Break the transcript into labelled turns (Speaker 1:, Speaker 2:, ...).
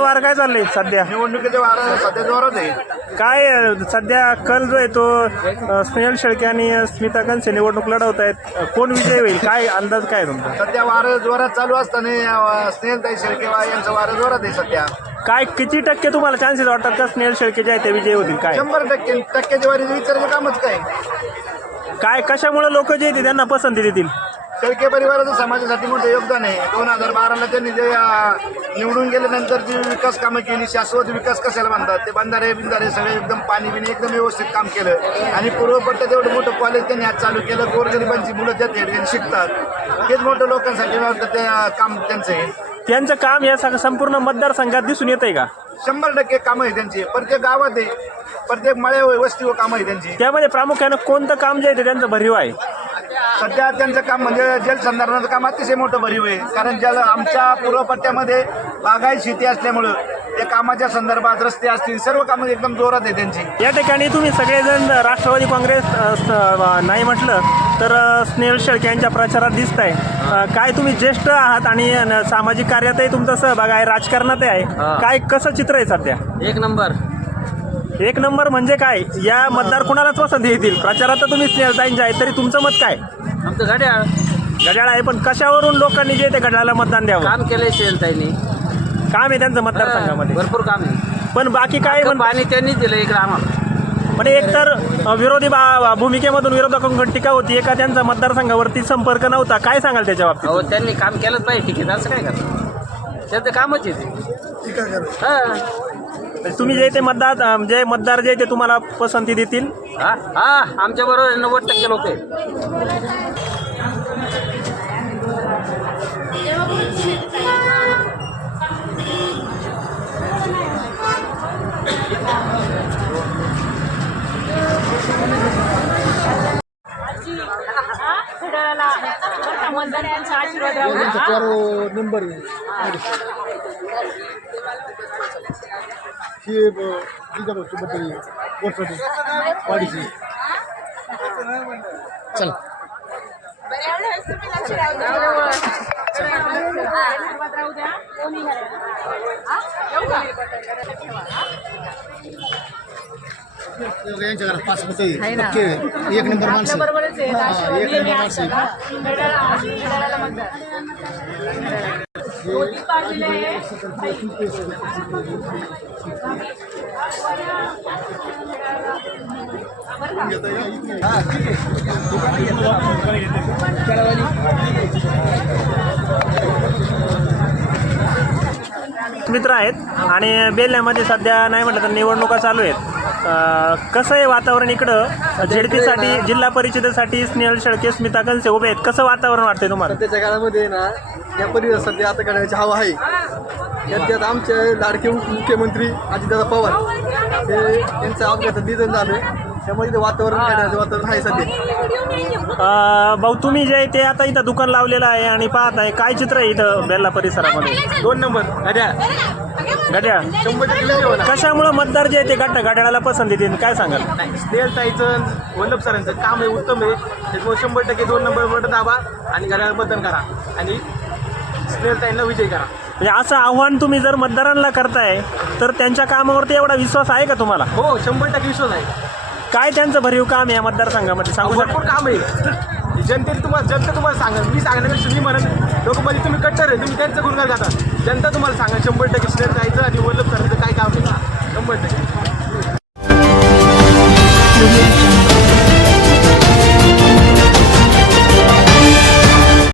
Speaker 1: वार काय चाललंय सध्या?
Speaker 2: निवडणुकीचे वार सध्या जोरात आहे.
Speaker 1: काय सध्या कल जो आहे तो स्नेहल शेळके आणि स्मिता कंसे निवडणूक लढवत आहेत. कोण विजय होईल, काय अंदाज काय आहे तुमचा?
Speaker 2: सध्या वार जोरात चालू असताना स्नेहलताई शेळके यांचं वार जोरात आहे सध्या.
Speaker 1: काय किती टक्के तुम्हाला चान्सेस वाटतात का स्नेहल शेळके जे आहे ते विजय होतील? काय
Speaker 2: 100% टक्क्याच्या वारीचं विचारायचं कामच काय.
Speaker 1: काय कशामुळे लोक जे आहेत त्यांना पसंती देतील?
Speaker 2: शेळके परिवाराचं समाजासाठी मोठं योगदान आहे. 2012ला त्यांनी जे निवडून गेल्यानंतर जी विकास कामं केली, शाश्वत विकास कशाला म्हणतात, ते बंधारे बिंधारे सगळे एकदम पाणी बिणी एकदम व्यवस्थित काम केलं. आणि पूर्वपट्ट्यात एवढं मोठं कॉलेज त्यांनी आज चालू केलं. गोरगरिबांची मुलं त्या ठिकाणी शिकतात. हेच मोठं लोकांसाठी वाटतं ते काम त्यांचं आहे.
Speaker 1: त्यांचं काम या संपूर्ण मतदारसंघात दिसून येत आहे का?
Speaker 2: 100% कामं आहे त्यांची. प्रत्येक गावात आहे, प्रत्येक मळ्या वस्तीवर कामं आहे त्यांची.
Speaker 1: त्यामध्ये प्रामुख्यानं कोणतं काम जे आहे ते त्यांचं भरीव आहे?
Speaker 2: सध्या त्यांचं काम म्हणजे जलसंधारणाचं काम अतिशय मोठं भरीव आहे. कारण आमच्या पूर्वपट्ट्यामध्ये बागायत शेती असल्यामुळं त्या कामाच्या संदर्भात रस्ते असतील, सर्व कामं एकदम जोरात आहे त्यांची.
Speaker 1: या ठिकाणी तुम्ही सगळेजण राष्ट्रवादी काँग्रेस नाही म्हटलं तर स्नेहल शेळके यांच्या प्रचारात दिसत आहे. काय तुम्ही ज्येष्ठ आहात आणि सामाजिक कार्यातही तुमचा सहभाग आहे, राजकारणातही आहे, काय कसं चित्र आहे सध्या? एक नंबर म्हणजे काय? या मतदार कुणालाच पसंती येतील? प्रचारात तर तुम्ही स्नेहलताईंचे आहे, तरी तुमचं मत काय?
Speaker 3: आमचं घड्याळ
Speaker 1: आहे, पण कशावरून लोकांनी जे ते घड्याळाला मतदान द्यावं?
Speaker 3: काम केलंय स्नेहलताईंनी.
Speaker 1: काम आहे त्यांचं मतदारसंघामध्ये
Speaker 3: भरपूर काम आहे.
Speaker 1: पण बाकी काय
Speaker 3: पाणी त्यांनी दिलं इकडे आम्हाला.
Speaker 1: म्हणजे एकतर विरोधी भूमिकेमधून विरोधकांकडून टीका होती का त्यांचा मतदारसंघावरती संपर्क नव्हता, काय सांगाल त्याच्या बाबतीत?
Speaker 3: हो, त्यांनी काम केलंच पाहिजे. ठीक आहे, असं काय करणार, त्यांचं कामच आहे.
Speaker 1: तुम्ही जे ते मतदार जे ते तुम्हाला पसंती देतील?
Speaker 3: हा, आमच्या बरोबर 90% लोक आहेत.
Speaker 2: नंबर चल यांच्या पाच एक नंबर माणसं.
Speaker 1: मित्र आहेत आणि बेल्ल्यामध्ये सध्या नाही म्हटलं तर निवडणुका चालू आहेत. कसं आहे वातावरण इकडं? झेडपीसाठी, जिल्हा परिषदेसाठी स्नेहल शेळके, स्मिता कंसे उभे आहेत. कसं वातावरण वाटतंय तुम्हाला?
Speaker 4: सध्याच्या काळामध्ये ना या परिसरात सध्या आता करण्याची हवा आहे. त्यात आमचे लाडके मुख्यमंत्री अजितदादा पवार हे यांचं अपघातात निधन झालं, त्यामुळे इथं वातावरण आहे सध्या.
Speaker 1: भाऊ तुम्ही जे आहे ते आता इथं दुकान लावलेलं आहे आणि पाहत आहे, काय चित्र आहे इथं बेल्ला परिसरामध्ये?
Speaker 4: 2 नंबर घड्याळ.
Speaker 1: कशामुळे मतदार जे आहे ते घड्याळाला पसंती देतील, काय सांगाल?
Speaker 4: स्नेहलताईचं, वल्लभ सरांचं काम आहे, उत्तम आहे. त्याच्यामुळे 100% 2 नंबर दाबा आणि घड्याळ मतदान करा आणि स्नेहलताईंना विजयी करा.
Speaker 1: म्हणजे असं आव्हान तुम्ही जर मतदारांना करताय तर त्यांच्या कामावरती एवढा विश्वास आहे का तुम्हाला?
Speaker 4: हो, 100% विश्वास आहे.
Speaker 1: काय त्यांचं भरीव काम आहे या मतदारसंघामध्ये सांगू
Speaker 4: भरपूर काम आहे. जनता तुम्हाला सांगा, मी सांगण्यापेक्षा मी म्हणत लोक म्हणजे तुम्ही कट्टर आहे, तुम्ही त्यांचं गुणगान जाता. जनता तुम्हाला सांगा 100% स्नेहलताईचं आणि वल्लभ सरांचं